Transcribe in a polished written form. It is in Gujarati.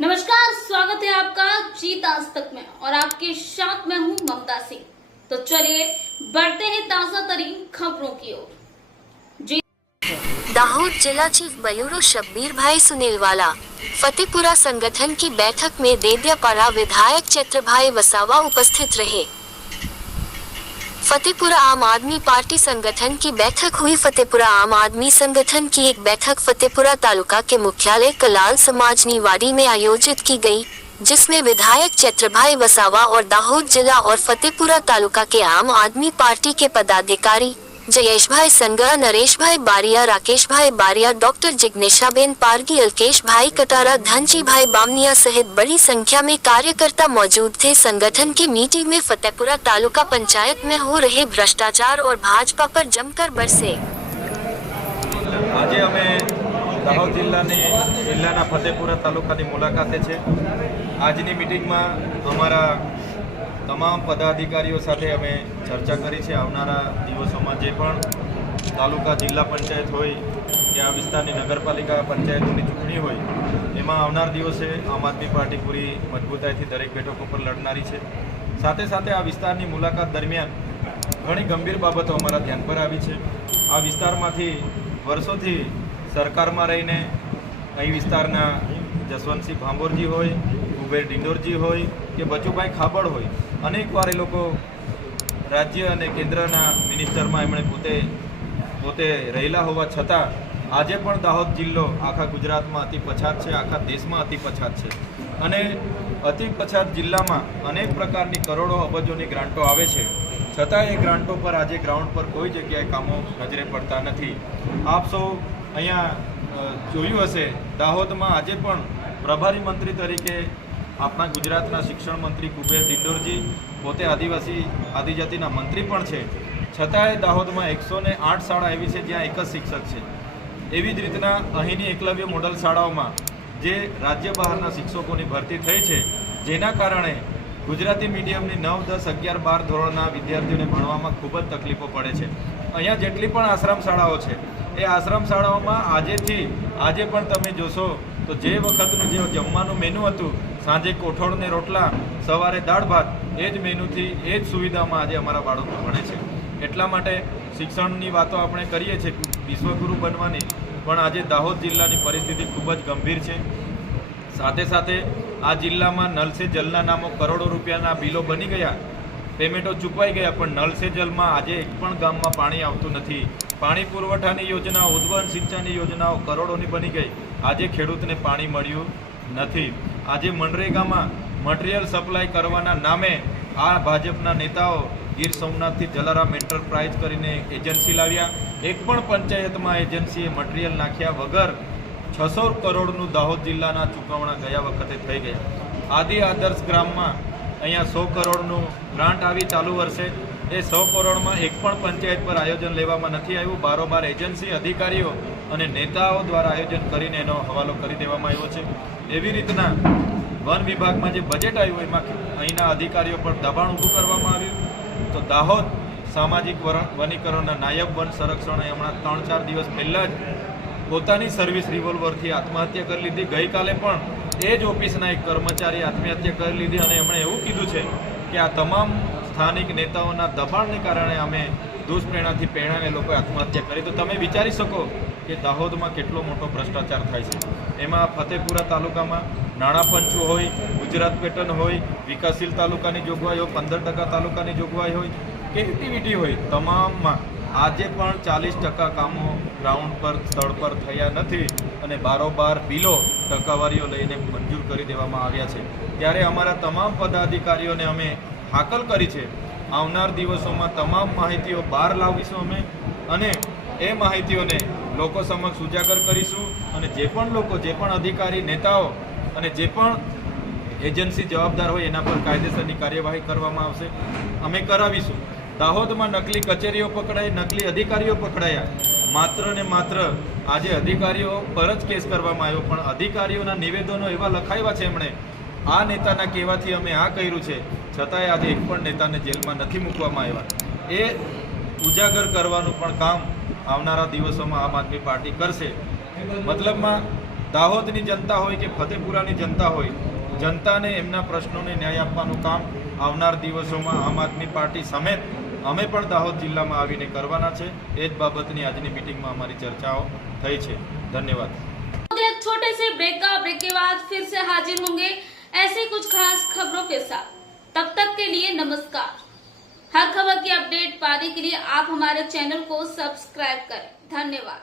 नमस्कार, स्वागत है आपका जीत आज तक में और आपके साथ मैं हूं ममता सिंह। तो चलिए बढ़ते हैं ताजा तरीन खबरों की ओर। दाहोद जिला चीफ ब्यूरो शब्बीर भाई सुनीलवाला फतेहपुरा संगठन की बैठक में देदियापाड़ा विधायक चैत्रभाई वसावा उपस्थित रहे। फतेहपुरा आम आदमी पार्टी संगठन की बैठक हुई। फतेहपुरा आम आदमी संगठन की एक बैठक फतेहपुरा तालुका के मुख्यालय कलाल समाजनी वाड़ी में आयोजित की गई, जिसमें विधायक चैत्रभाई वसावा और दाहोद जिला और फतेहपुरा तालुका के आम आदमी पार्टी के पदाधिकारी जयेश भाई संगा, नरेश भाई बारिया, राकेश भाई बारिया, डॉक्टर जिग्नेशाबेन पारगी, अल्केश भाई कटारा, धनजी भाई बामनिया सहित बड़ी संख्या में कार्यकर्ता मौजूद थे। संगठन की मीटिंग में फतेहपुरा तालुका पंचायत में हो रहे भ्रष्टाचार और भाजपा पर जमकर बरसे। आज अमे दाहोद जिल्लाना फतेहपुरा तालुकानी मुलाकाते छे। आजनी मीटिंगमां अमारा तमाम पदाधिकारीओ साथे अमे चर्चा करी छे। आवनारा दिवसोमां जे पण तालुका जिल्ला पंचायत होय के आ विस्तारनी नगरपालिका पंचायतोनी चूंटणी होय एमां आवनार दिवसे आम आदमी पार्टी पूरी मजबूताईथी दरेक बेठको पर लड़नारी छे। साथे साथे आ विस्तारनी मुलाकात दरमियान घणी गंभीर बाबतो अमारा ध्यान पर आवी छे। आ विस्तारमांथी वर्षोथी सरकारमां रहीने અહીં વિસ્તારના જસવંતસિંહ ભાંભોરજી હોય, કુબેર ડિંડોરજી હોય કે બચુભાઈ ખાબડ હોય, અનેકવાર એ લોકો રાજ્ય અને કેન્દ્રના મિનિસ્ટરમાં એમણે પોતે રહેલા હોવા છતાં આજે પણ દાહોદ જિલ્લો આખા ગુજરાતમાં અતિ પછાત છે, આખા દેશમાં અતિ પછાત છે અને અતિ પછાત જિલ્લામાં અનેક પ્રકારની કરોડો અબજોની ગ્રાન્ટો આવે છે, છતાં એ ગ્રાન્ટો પર આજે ગ્રાઉન્ડ પર કોઈ જગ્યાએ કામો નજરે પડતા નથી। આપ સૌ અહીંયા જોયું હશે, દાહોદમાં આજે પણ પ્રભારી મંત્રી તરીકે આપણા ગુજરાતના શિક્ષણ મંત્રી કુબેર ડિંડોરજી પોતે આદિજાતિના મંત્રી પણ છે, છતાંય દાહોદમાં 108 શાળા એવી છે જ્યાં એક જ શિક્ષક છે। એવી જ રીતના અહીંની એકલવ્ય મોડલ શાળાઓમાં જે રાજ્ય બહારના શિક્ષકોની ભરતી થઈ છે, જેના કારણે ગુજરાતી મીડિયમની 9, 10, 11, 12 ધોરણના વિદ્યાર્થીઓને ભણવામાં ખૂબ જ તકલીફો પડે છે। અહીંયા જેટલી પણ આશ્રમ શાળાઓ છે એ આશ્રમ શાળાઓમાં આજે પણ તમે જોશો તો જે વખતનું જે જમવાનું મેનુ હતું, સાંજે કઠોળ ને રોટલા, સવારે દાળ ભાત, એ જ મેનુથી એ જ સુવિધામાં આજે અમારા બાળકો ભણે છે। એટલા માટે શિક્ષણની વાતો આપણે કરીએ છીએ વિશ્વગુરુ બનવાની, પણ આજે દાહોદ જિલ્લાની પરિસ્થિતિ ખૂબ જ ગંભીર છે। સાથે સાથે આ જિલ્લામાં નલ સે જલના નામો કરોડો રૂપિયાના બિલો બની ગયા, પેમેન્ટો ચૂકવાઈ ગયા, પણ નલ સે જલમાં આજે એક પણ ગામમાં પાણી આવતું નથી। પાણી પુરવઠાની યોજનાઓ, ઉદ્વહન સિંચાઈની યોજનાઓ કરોડોની બની ગઈ, આજે ખેડૂતને પાણી મળ્યું નથી। આજે મનરેગામાં મટીરિયલ સપ્લાય કરવાના નામે આ ભાજપના નેતાઓ ગીર સોમનાથથી જલારામ એન્ટરપ્રાઇઝ કરીને એજન્સી લાવ્યા। એક પણ પંચાયતમાં એજન્સીએ મટીરિયલ નાખ્યા વગર 600 કરોડનું દાહોદ જિલ્લાના ચૂકવણા ગયા વખતે થઈ ગયા। આદિ આદર્શ ગ્રામમાં અહીંયા 100 કરોડનું ગ્રાન્ટ આવી ચાલુ વર્ષે, એ 100 કરોડમાં એક પણ પંચાયત પર આયોજન લેવામાં નથી આવ્યું। બારોબાર એજન્સી અધિકારીઓ અને નેતાઓ દ્વારા આયોજન કરીને એનો હવાલો કરી દેવામાં આવ્યો છે। એવી રીતના વન વિભાગમાં જે બજેટ આવ્યું એમાં અહીંના અધિકારીઓ પર દબાણ ઊભું કરવામાં આવ્યું। તો દાહોદ સામાજિક વનીકરણના નાયબ વન સંરક્ષણે હમણાં 3-4 દિવસ પહેલાં જ પોતાની સર્વિસ રિવોલ્વરથી આત્મહત્યા કરી લીધી। ગઈકાલે પણ એ જ ઓફિસના એક કર્મચારી આત્મહત્યા કરી લીધી અને એમણે એવું કીધું છે કે આ તમામ સ્થાનિક નેતાઓના દબાણને કારણે અમે દુષ્પ્રેરણાથી પ્રેરણાને લોકોએ આત્મહત્યા કરી। તો તમે વિચારી શકો કે દાહોદમાં કેટલો મોટો ભ્રષ્ટાચાર થાય છે। એમાં ફતેપુરા તાલુકામાં નાણાં પંચો હોય, ગુજરાત પેટર્ન હોય, વિકાસશીલ તાલુકાની જોગવાઈ હોય, 15% તાલુકાની જોગવાઈ હોય કે એક્ટિવિટી હોય, તમામમાં આજે પણ 40% કામો ગ્રાઉન્ડ પર સ્થળ પર થયા નથી અને બારોબાર બિલો ટકાવારીઓ લઈને મંજૂર કરી દેવામાં આવ્યા છે। ત્યારે અમારા તમામ પદાધિકારીઓને અમે હાકલ કરી છે, આવનાર દિવસોમાં તમામ માહિતીઓ બહાર લાવીશું અમે અને એ માહિતીઓને લોકો સમક્ષ ઉજાગર કરીશું અને જે પણ લોકો, જે પણ અધિકારી, નેતાઓ અને જે પણ એજન્સી જવાબદાર હોય એના પર કાયદેસરની કાર્યવાહી કરવામાં આવશે, અમે કરાવીશું। દાહોદમાં નકલી કચેરીઓ પકડાઈ, નકલી અધિકારીઓ પકડાયા, માત્ર ને માત્ર આજે અધિકારીઓ પર જ કેસ કરવામાં આવ્યો, પણ અધિકારીઓના નિવેદનો એવા લખાવ્યા છે એમણે આ નેતાના કહેવાથી અમે આ કર્યું છે, છતાંય આજે એક પણ નેતાને જેલમાં નથી મૂકવામાં આવ્યા। એ ઉજાગર કરવાનું પણ કામ આવનારા દિવસોમાં આમ આદમી પાર્ટી કરશે। મતલબમાં દાહોદની જનતા હોય કે ફતેપુરાની જનતા હોય, જનતાને એમના પ્રશ્નોને ન્યાય આપવાનું કામ આવનાર દિવસોમાં આમ આદમી પાર્ટી સમેત અમે પણ દાહોદ જિલ્લામાં આવીને કરવાના છે। એ જ બાબતની આજની મીટિંગમાં અમારી ચર્ચાઓ થઈ છે। ધન્યવાદ। एक छोटे से ब्रेक के बाद फिर से हाजिर होंगे ऐसे कुछ खास खबरों के साथ। तब तक के लिए नमस्कार। हर खबर की अपडेट पाने के लिए आप हमारे चैनल को सब्सक्राइब करें। धन्यवाद।